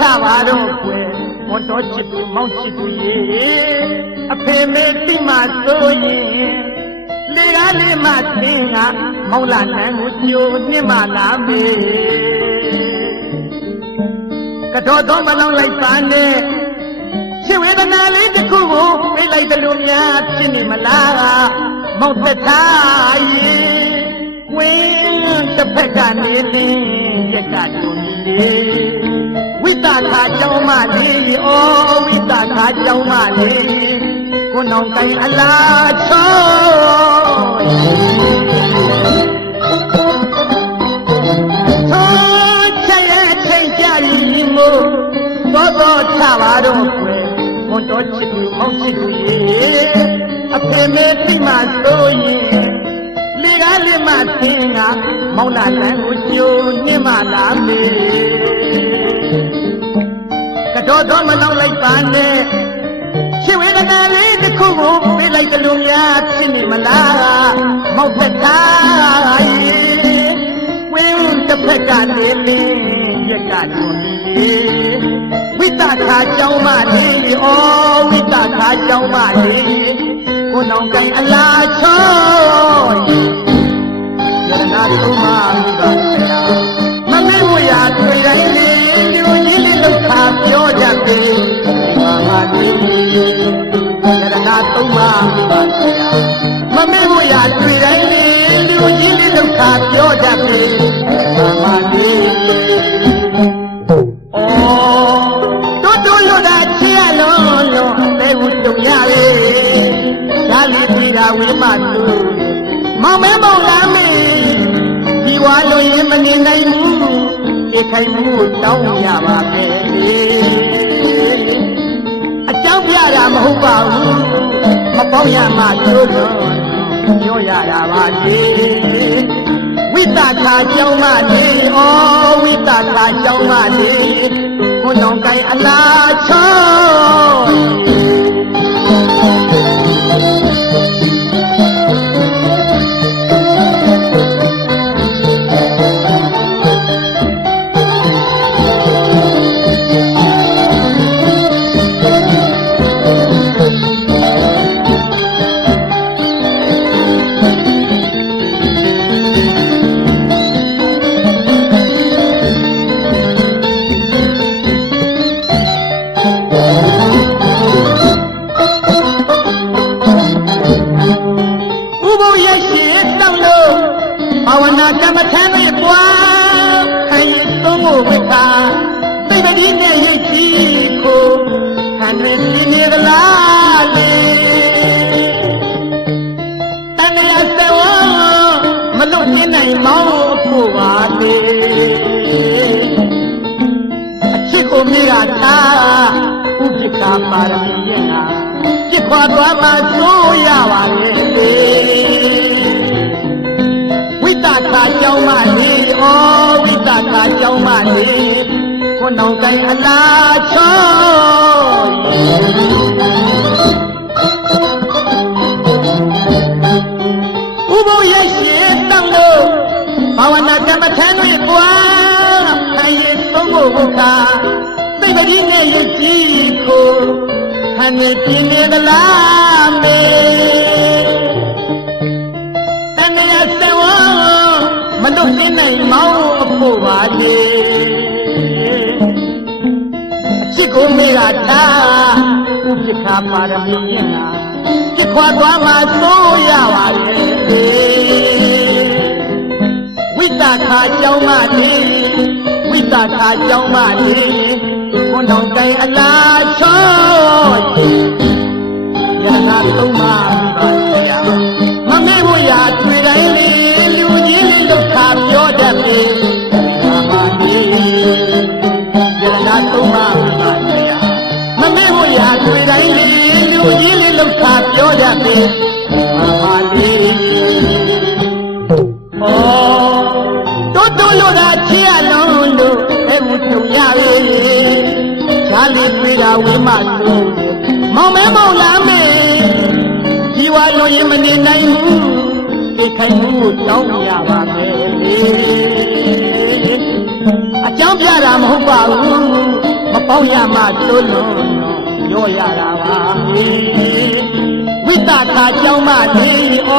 ထပါတော့ကွယ်မွန်တော်ချစ်သူမောင်ချစ်သူရေအဖေမေတိမဆိုရင်လေကားလေးမသင်ကမောင်လာနန်းကိုကြိုနှင်းမလာမေကတော်တော်မလောင်းလိုက်ပါနဲ့ချစ်ဝေဒနာလေးတစ်ခုကိုပြေးလိုက်တယ်လို့များဖြစ်နေမလားမောင်သက်သားရေဝင်းတစ်ဖက်ကနေလင်းရက်ကတူနေဝိတာခါကြောင်းမလေးဩဝိတာခါကြောင်းမလေးကိုနောင်တိုင်းအလားချောသောချက်ရဲ့ချိန်ကြရီမို့သောချပါတော့ကွယ်မွန်တော်ချစ်သူမောင်ချစ်သူရေအဖေမေတိမဆိုရင်လေကားလေးမသင်ကမောင်လာလန်းကိုကြိုနှင်းမလာမေကတော်တော်မလောင်းလိုက်ပါနဲ့ချစ်ဝေဒနာလေးတစ်ခုကိုပြေးလိုက်တယ်လို့များဖြစ်နေမလားမောက်သက်သားရေဝင်းတစ်ဖက်ကနေလင်းရက်ကတူနေဝိတာခါကြောင်းမလေးဩဝိတာခါကြောင်းမလေးကိုနောင်ကိုင်အလားချောယရနာသုံးပါမိပါဗျာမမေဝရာတွေ့တိုင်းလေးလူကြီးလေးလောက်ခါပြောကြပြီမာမာလေးယရနာသုံးပါမိပါဗျာမမေဝရာတွေ့တိုင်းလေးလူကြီးလေးလောက်ခါပြောကြပြီမာမာလေးဝိမတုမောင်မဲမောင်လာမေဒီဝါလို့ရင်မနေနိုင်ဘူးဒီခိုင်မှုတောင်းရပါပဲအကြောင်းပြတာမဟုတ်ပါဘူးမပေါင်းရမှတို့တော့ပြောရတာပါလေဝိတာခါကြောင်းမလေးဩဝိတာခါကြောင်းမလေးကိုနောင်ကိုင်အလားချောဘာဝနာကမ္မထမ်းတွေပွားခံရင်သုံးဖို့ဝိကာသိပတိနဲ့ရိတ်ကြီးကိုခံရင်းနေကြလားလေတန်ရစဝမလို့နေနိုင်မောင်းဖို့ပါလေအချစ်ကိုမိတာဥပ္ပခာပါရမီရဲ့နာပြစ်ခွာသွားမှစိုးရပါလေဝိတာခါကြောင်းမလေးဩဝိတာခါကြောင်းမလေးကိုနောင်တိုင်းအလားချောဥပုရဲ့ရှင်တောင်းလို့ဘာဝနာကမ္မထမ်းတွေပွားခံရင်သုံးဖို့ဘုရားသိပတိနဲ့ရည်ကြီးကိုခံနေပြင်းနေသလားမေမလို့နေနိုင်မောင်းအဖို့ပါလေအချစ်ကိုမေကထားဥပ္ပခာပါရမီရဲ့နာပြစ်ခွာသွားမှစိုးရပါလေဝိတာခါကြောင်းမလေးဝိတာခါကြောင်းမလေးခွန်တော်တိုင်အလားချောရနာသုံးပါပါဗျာမမေဝရာတွေ့တိုင်းလေးလူကြီးလေးလောက်ခါပြောတတ်ပြီမာမာလေးရနာသုံးပါပါဗျာမမေဝရာတွေ့တိုင်းလေးလူကြီးလေးလောက်ခါပြောတတ်ပြီမာမာလေးတိုးတိုးလို့သာချစ်ရလုံးလို့အဲ့မကြုံရလေရှားလေးတွေ့တာဝိမတုမောင်မဲမောင်လာမေဒီဝါလို့ရင်မနေနိုင်ဘူးဒီခိုင်မှုတောင်းရပါမယ်လေအ ကြောင်းပြတာမဟုတ်ပါဘူးမပေါင်းရမှတိုးလုံးရောရတာပါဝိတ္တခါကြောင်းမလေးဩ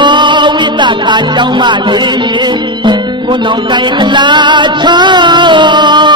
ဝိတ္တခါကြောင်းမလေးကိုယ်တော်ကိုင်အလားချော